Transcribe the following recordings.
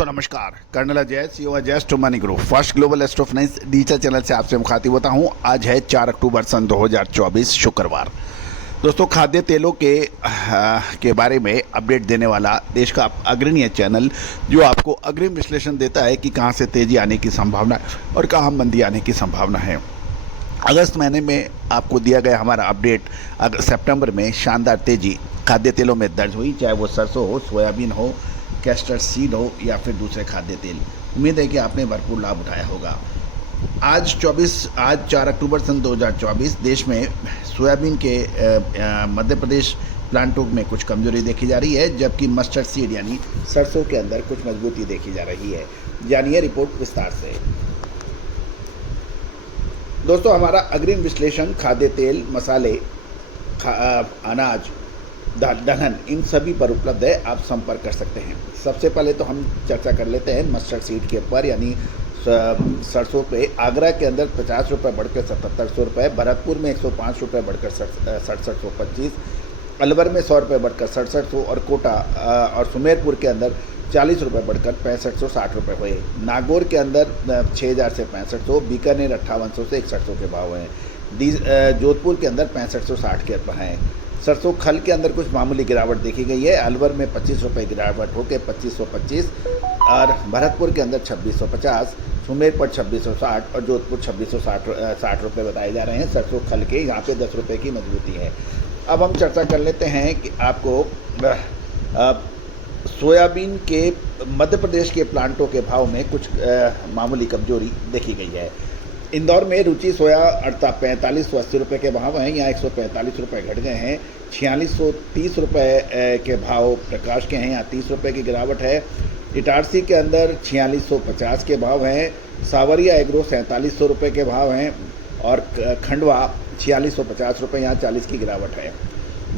दोस्तों नमस्कार, colonel Ajay CO Ajay money group first global astro finance digital channel से आपसे मुखातिब होता हूं। आज है 4 अक्टूबर सन 2024 शुक्रवार। दोस्तों खाद्य तेलों के बारे में अपडेट देने वाला देश का अग्रणी चैनल जो आपको अग्रिम विश्लेषण देता है कि कहां से तेजी आने की संभावना है और कहां मंदी आने की संभावना है। अगस्त महीने में आपको दिया गया हमारा अपडेट सितंबर में शानदार तेजी खाद्य तेलों में दर्ज हुई, चाहे वो सरसों हो, सोयाबीन हो, कैस्टर सीड हो या फिर दूसरे खाद्य तेल। उम्मीद है कि आपने भरपूर लाभ उठाया होगा। आज 4 अक्टूबर सन 2024 देश में सोयाबीन के मध्य प्रदेश प्लांटों में कुछ कमजोरी देखी जा रही है, जबकि मस्टर्ड सीड यानी सरसों के अंदर कुछ मजबूती देखी जा रही है। जानिए रिपोर्ट विस्तार से। दोस्तों हमारा अग्रिम विश्लेषण खाद्य तेल, मसाले, अनाज, दलहन इन सभी पर उपलब्ध है, आप संपर्क कर सकते हैं। सबसे पहले तो हम चर्चा कर लेते हैं मस्टर्ड सीड के ऊपर, यानी सरसों पे आगरा के अंदर 50 रुपये बढ़कर 7700 रुपये, भरतपुर में 105 रुपये बढ़कर 6725, अलवर में 100 रुपये बढ़कर 6700 और कोटा और सुमेरपुर के अंदर 40 रुपये बढ़कर 6560 रुपये हुए। नागौर के अंदर 6000 से 6500, बीकानेर 5800 से 6100 के भाव हैं। जोधपुर के अंदर 6560 के ऊपर हैं। सरसों खल के अंदर कुछ मामूली गिरावट देखी गई है। अलवर में 25 रुपये गिरावट होकर 2525 और भरतपुर के अंदर 2650, सुमेरपुर 2660 और जोधपुर 2660 रुपये बताए जा रहे हैं सरसों खल के। यहाँ पे 10 रुपये की मजबूती है। अब हम चर्चा कर लेते हैं कि आपको सोयाबीन के मध्य प्रदेश के प्लांटों के भाव में कुछ मामूली कमजोरी देखी गई है। इंदौर में रुचि सोया 4580 रुपये के भाव हैं, यहाँ 145 रुपये घट गए हैं। 4630 रुपये के भाव प्रकाश के हैं, यहाँ 30 रुपये की गिरावट है। इटारसी के अंदर 4650 के भाव हैं। सावरिया एग्रो 4700 रुपये के भाव हैं और खंडवा 4650 रुपये, यहाँ 40 की गिरावट है।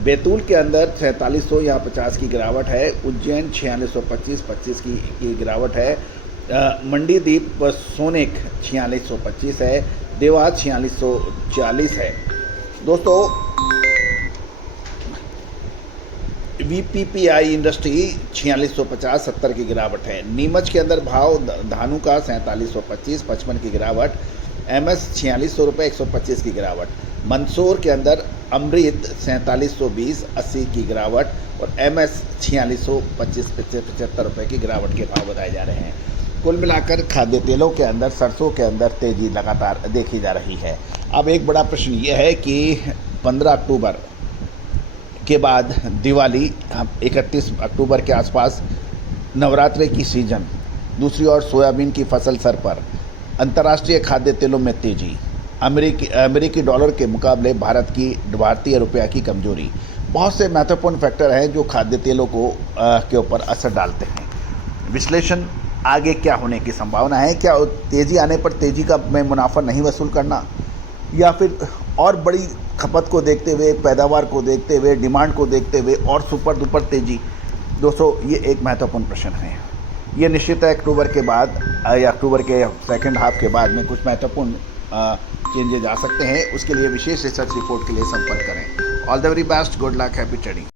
बैतूल के अंदर 4700, यहाँ 50 की गिरावट है। उज्जैन 4625 की गिरावट है। मंडीदीप सोनेक 4625 है। देवास 4640 है। दोस्तों VPPI इंडस्ट्री 4650 70 की गिरावट है। नीमच के अंदर भाव धानु का 4725 55 की गिरावट। MS 4600 रुपये 125 की गिरावट। मंदसौर के अंदर अमृत 4720 80 की गिरावट और MS 4625 75 रुपये की गिरावट के भाव बताए जा रहे हैं। कुल मिलाकर खाद्य तेलों के अंदर, सरसों के अंदर तेजी लगातार देखी जा रही है। अब एक बड़ा प्रश्न ये है कि 15 अक्टूबर के बाद दिवाली, 31 अक्टूबर के आसपास नवरात्रि की सीजन, दूसरी ओर सोयाबीन की फसल सर पर, अंतर्राष्ट्रीय खाद्य तेलों में तेजी, अमेरिकी डॉलर के मुकाबले भारतीय रुपया की कमजोरी, बहुत से महत्वपूर्ण फैक्टर हैं जो खाद्य तेलों के ऊपर असर डालते हैं। विश्लेषण आगे क्या होने की संभावना है? क्या तेज़ी आने पर तेज़ी का में मुनाफा नहीं वसूल करना, या फिर और बड़ी खपत को देखते हुए, पैदावार को देखते हुए, डिमांड को देखते हुए और सुपर डुपर तेज़ी? दोस्तों ये एक महत्वपूर्ण प्रश्न है। ये निश्चित है अक्टूबर के बाद या अक्टूबर के सेकंड हाफ के बाद में कुछ महत्वपूर्ण चेंजेज आ सकते हैं। उसके लिए विशेष रिसर्च रिपोर्ट के लिए संपर्क करें। All the very best, good luck, happy trading.